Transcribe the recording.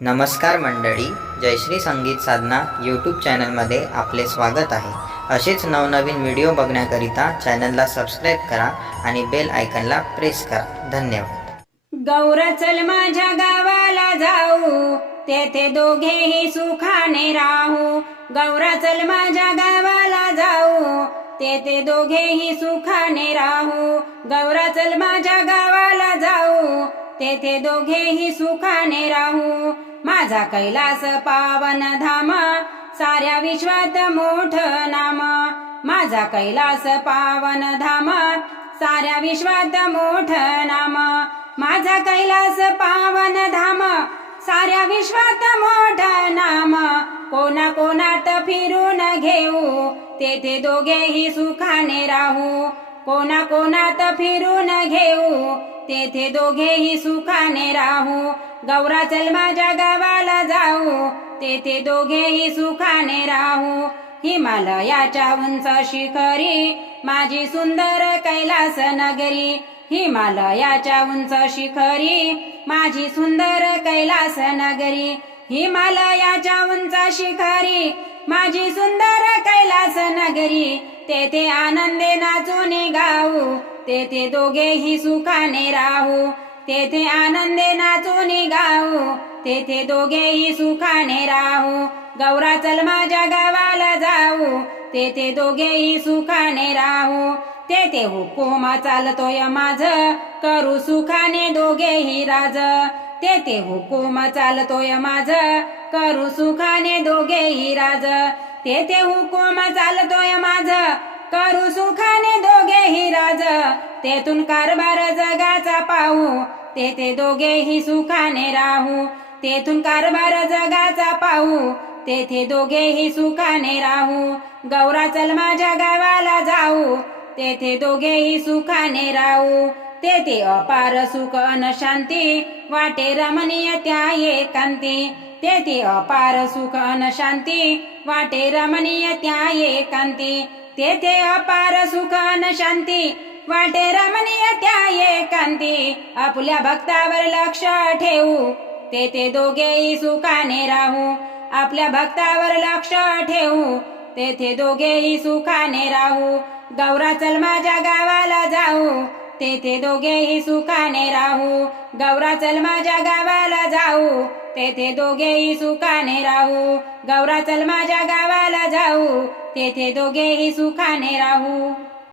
नमस्कार मंडळी जयश्री संगीत साधना यूट्यूब चॅनलमध्ये आपले स्वागत आहे. असेच नवनवीन व्हिडिओ बघण्याकरिता चॅनलला सबस्क्राईब करा आणि बेल आयकनला प्रेस करा. धन्यवाद. गौर चल माझ्या गावाला जाऊ तेथे दोघेही सुखाने राहू. गौरा चल माझ्या गावाला जाऊ तेथे दोघेही सुखाने राहू. गौरा चल माझ्या गावाला जाऊ. तेथे दोघेही सुखाने राहू. माझा कैलास पावन धाम साऱ्या विश्वात मोठ नाम. माझा कैलास पावन धाम साऱ्या विश्वात मोठ नाम. माझा कैलास पावन धाम साऱ्या विश्वात मोठ नाम. कोणा कोणात फिरून घेऊ तेथे दोघेही सुखाने राहू. कोणा कोणात फिरून घेऊ तेथे दोघेही सुखाने राहू. गौरा चल माझ्या गावाला जाऊ तेथे दोघेही सुखाने राहू. हिमालयाच्या उंच शिखरी माझी सुंदर कैलास नगरी. हिमालयाच्या उंच शिखरी माझी सुंदर कैलास नगरी. हिमालयाच्या उंच शिखरी माझी सुंदर कैलास नगरी. तेथे आनंदे नाचून गाऊ तेथे दोघेही सुखाने राहू. तेथे आनंदे नाचून गाऊ तेथे दोघेही सुखाने राहू. गौरा चल माझ्या गावाला जाऊ तेथे दोघेही सुखाने राहू. तेथे हुकुमा चालतोय माझ करू सुखाने दोघेही राज. तेथे हुकुमा चालतोय माझ करू सुखाने दोघेही राज. तेथे हुकुम चालतोय माझ. करू सुखाने दोघेही राज. तेथून कारभार जगाचा पाहू. तेथे दोघेही सुखाने राहू. तेथून कारभार जगाचा पाहू. तेथे दोघेही सुखाने राहू. गौरा चल माझ्या गावाला जाऊ. तेथे दोघेही सुखाने राहू. तेथे अपार सुख अन शांती. वाटे रमणीय त्या एकांती. तेथे अपार सुख अन शांती. वाटे रमणीय त्या एकांती. तेथे अपार सुख अन शांती. वाटे रमणीय त्या एकांती. आपल्या भक्तावर लक्ष ठेवू. तेथे दोघेही सुखाने राहू. आपल्या भक्तावर लक्ष ठेवू. तेथे दोघेही सुखाने राहू. गौरा चल माझ्या गावाला जाऊ. तेथे दोघेही सुखाने राहू. गौरा चल माझ्या गावाला जाऊ. तेथे दोघेही सुखाने राहू. गौरा चल माझ्या गावाला जाऊ. तेथे दोघेही सुखाने राहू.